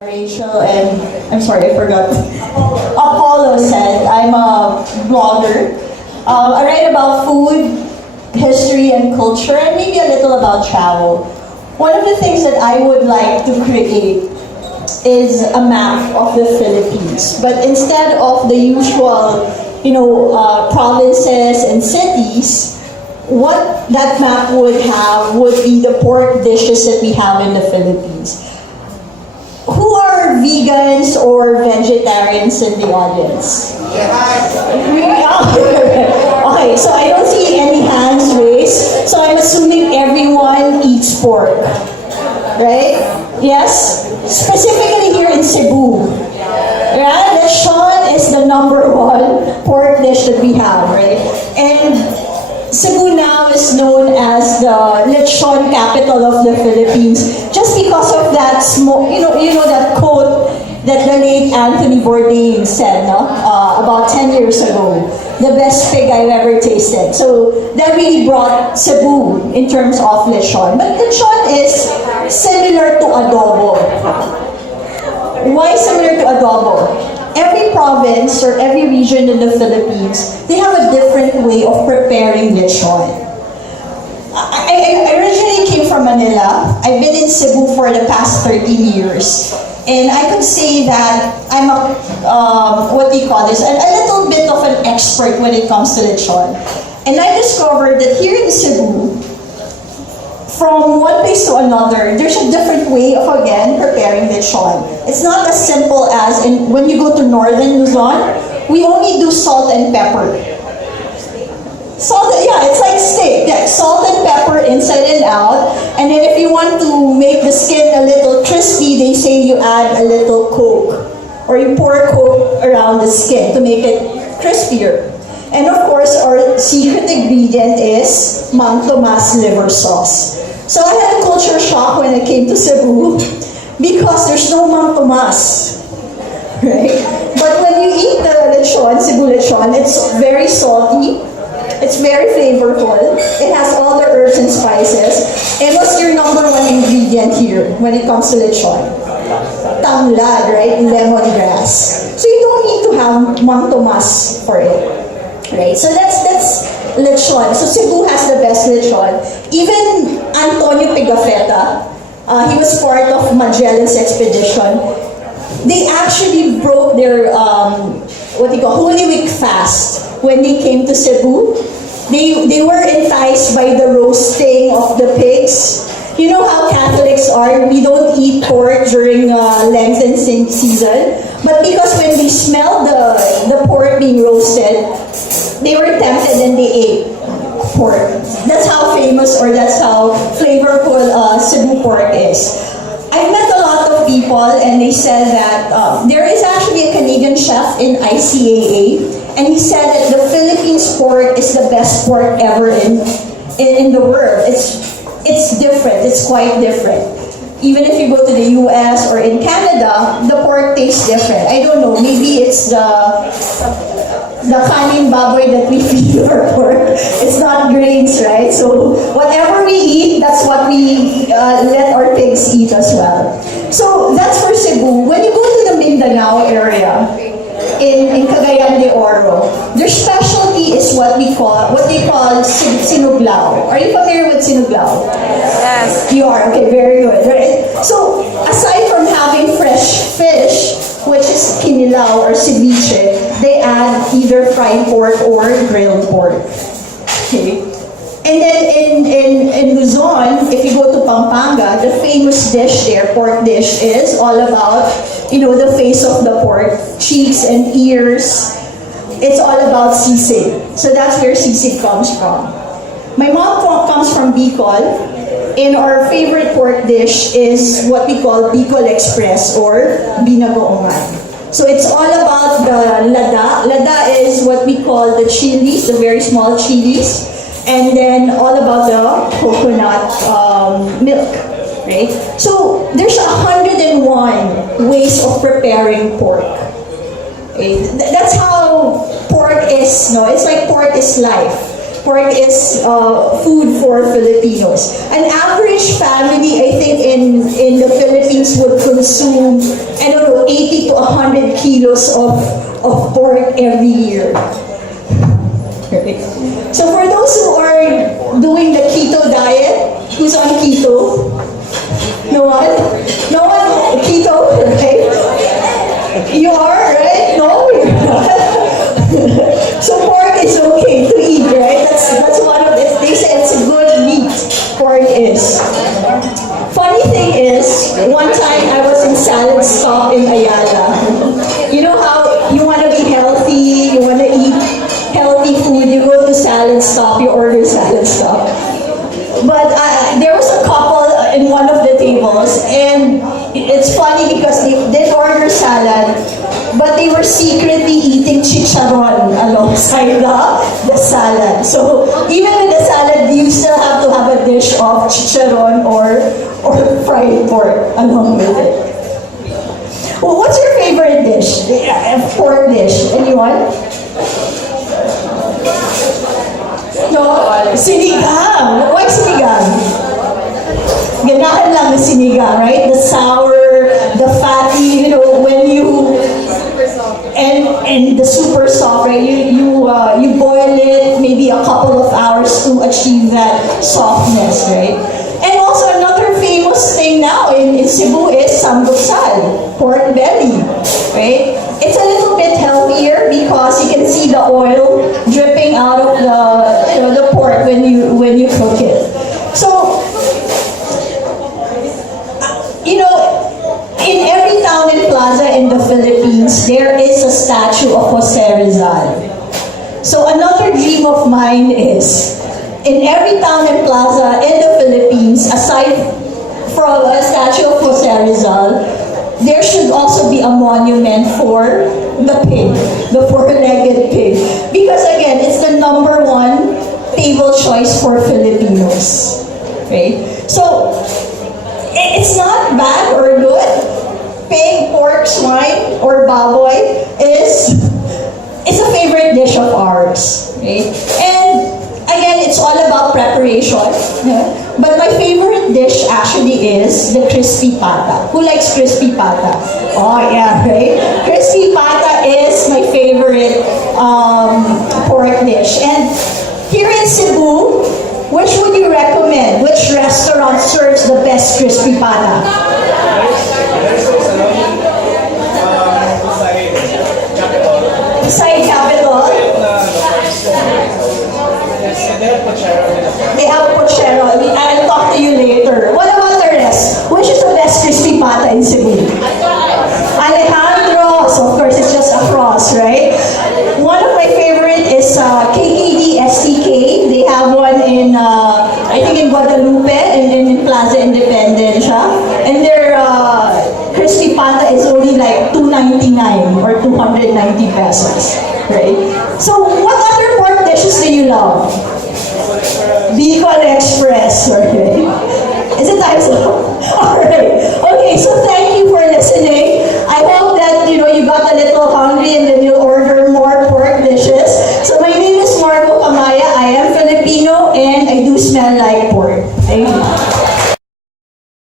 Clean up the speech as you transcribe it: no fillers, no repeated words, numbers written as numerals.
Rachel and I'm sorry, I forgot. Apollo said I'm a blogger. I write about food, history, and culture, and maybe a little about travel. One of the things that I would like to create is a map of the Philippines, but instead of the usual, provinces and cities, what that map would have would be the pork dishes that we have in the Philippines. Who are vegans or vegetarians in the audience? Okay, so I don't see any hands raised. So I'm assuming everyone eats pork. Right? Yes? Specifically here in Cebu. Right? Lechon is the #1 pork dish that we have, right? And Cebu now is known as the lechon capital of the Philippines just because of that that quote that the late Anthony Bourdain said, about 10 years ago, the best pig I've ever tasted. So that really brought Cebu in terms of lechon. But lechon is similar to adobo. Why similar to adobo? Every province or every region in the Philippines, they have a different way of preparing lechon. I originally came from Manila. I've been in Cebu for the past 13 years. And I could say that I'm a little bit of an expert when it comes to lechon. And I discovered that here in Cebu, from one place to another, there's a different way of, again, preparing lechon. It's not as simple as when you go to northern Luzon, we only do salt and pepper. It's like steak. Yeah, salt and pepper inside and out. And then if you want to make the skin a little crispy, they say you add a little Coke. Or you pour Coke around the skin to make it crispier. And of course, our secret ingredient is Mang Tomas liver sauce. So I had a culture shock when I came to Cebu because there's no Mang Tomas, right? But when you eat the lechon, Cebu lechon, it's very salty, it's very flavorful, it has all the herbs and spices. And what's your #1 ingredient here when it comes to lechon? Tanglad, right? Lemongrass. So you don't need to have Mang Tomas for it. Right, so that's lechon. So Cebu has the best lechon. Even Antonio Pigafetta, he was part of Magellan's expedition. They actually broke their Holy Week fast when they came to Cebu. They were enticed by the roasting of the pigs. You know how Catholics are, we don't eat pork during Lenten season. But because when they smelled the pork being roasted, they were tempted and they ate pork. That's how famous or that's how flavorful Cebu pork is. I've met a lot of people and they said that there is actually a Canadian chef in ICAA and he said that the Philippines pork is the best pork ever in the world. It's different. It's quite different. Even if you go to the US or in Canada, the pork tastes different. I don't know, maybe it's the kanin baboy that we feed our pork. It's not grains, right? So whatever we eat, that's what we let our pigs eat as well. So that's for Cebu. When you go to the Mindanao area, in Cagayan de Oro, their specialty is what they call sinuglao. Are you familiar with sinuglao? Yes. You are? Okay, very good. Right? So, aside from having fresh fish, which is kinilaw or ceviche, they add either fried pork or grilled pork. Okay? And then in Luzon, if you go to Pampanga, the famous dish there, pork dish, is all about, the face of the pork, cheeks and ears. It's all about sisig. So that's where sisig comes from. My mom comes from Bicol, and our favorite pork dish is what we call Bicol Express or binagoongan. So it's all about the lada. Lada is what we call the chilies, the very small chilies. And then all about the coconut milk, right? So there's 101 ways of preparing pork. Okay? That's how pork is. It's like pork is life. Pork is food for Filipinos. An average family, I think, in the Philippines Philippines would consume, I don't know, 80 to 100 kilos of pork every year. Right. So for those who are doing the keto diet, who's on keto? No one? No one keto, right? You are, right? No, you're not. So pork is okay to eat, right? That's one of it. They say it's a good meat. Pork is. Funny thing is, one time I was in salad stop in Ayala. You know how you want to be healthy, you want to eat healthy food, you go to salad stop, you order salad stop. But there was a couple in one of the tables, and it's funny because they did order salad, but they were secretly eating chicharon alongside the salad. So even with the salad, you still have to have a dish of chicharon or fried pork along with it. Well, what's your favorite dish? Pork dish? Anyone? No? Sinigang. Why sinigang? Ganahan lang the sinigang, right? The sour, the fatty, you know, when you and the super soft, right? You boil it maybe a couple of hours to achieve that softness, right? And also another famous thing now in Cebu is samgyeopsal, pork belly, right? It's a little bit healthier because you can see the oil dripping out of the pork when you cook it. So, you know, in every town and plaza in the Philippines, there is a statue of Jose Rizal. So another dream of mine is, in every town and plaza in the Philippines, aside from a statue of Jose Rizal, there should also be a monument for the pig, the four-legged pig. Because again, it's the number one table choice for Filipinos. Right? So, it's not bad or good. Pig, pork, swine, or baboy is a favorite dish of ours. Right? And again, it's all about preparation. Yeah? But my favorite dish actually is the crispy pata. Who likes crispy pata? Oh yeah, right? Crispy pata is my favorite pork dish. And here in Cebu, which would you recommend? Which restaurant serves the best crispy pata? Side Capital. They have pochero. I'll talk to you later. What about the rest? Which is the best crispy pata in Cebu? Alejandro's. Of course, it's just across, right? One of my favorite is KKD STK. They have one in, I think in Guadalupe, and in Plaza Independencia. And their crispy pata is only like $2.99 or 290 pesos, right? So, what other pork dishes do you love? Bicol Express, right? Is it time so? Alright. Okay, so thank you for listening.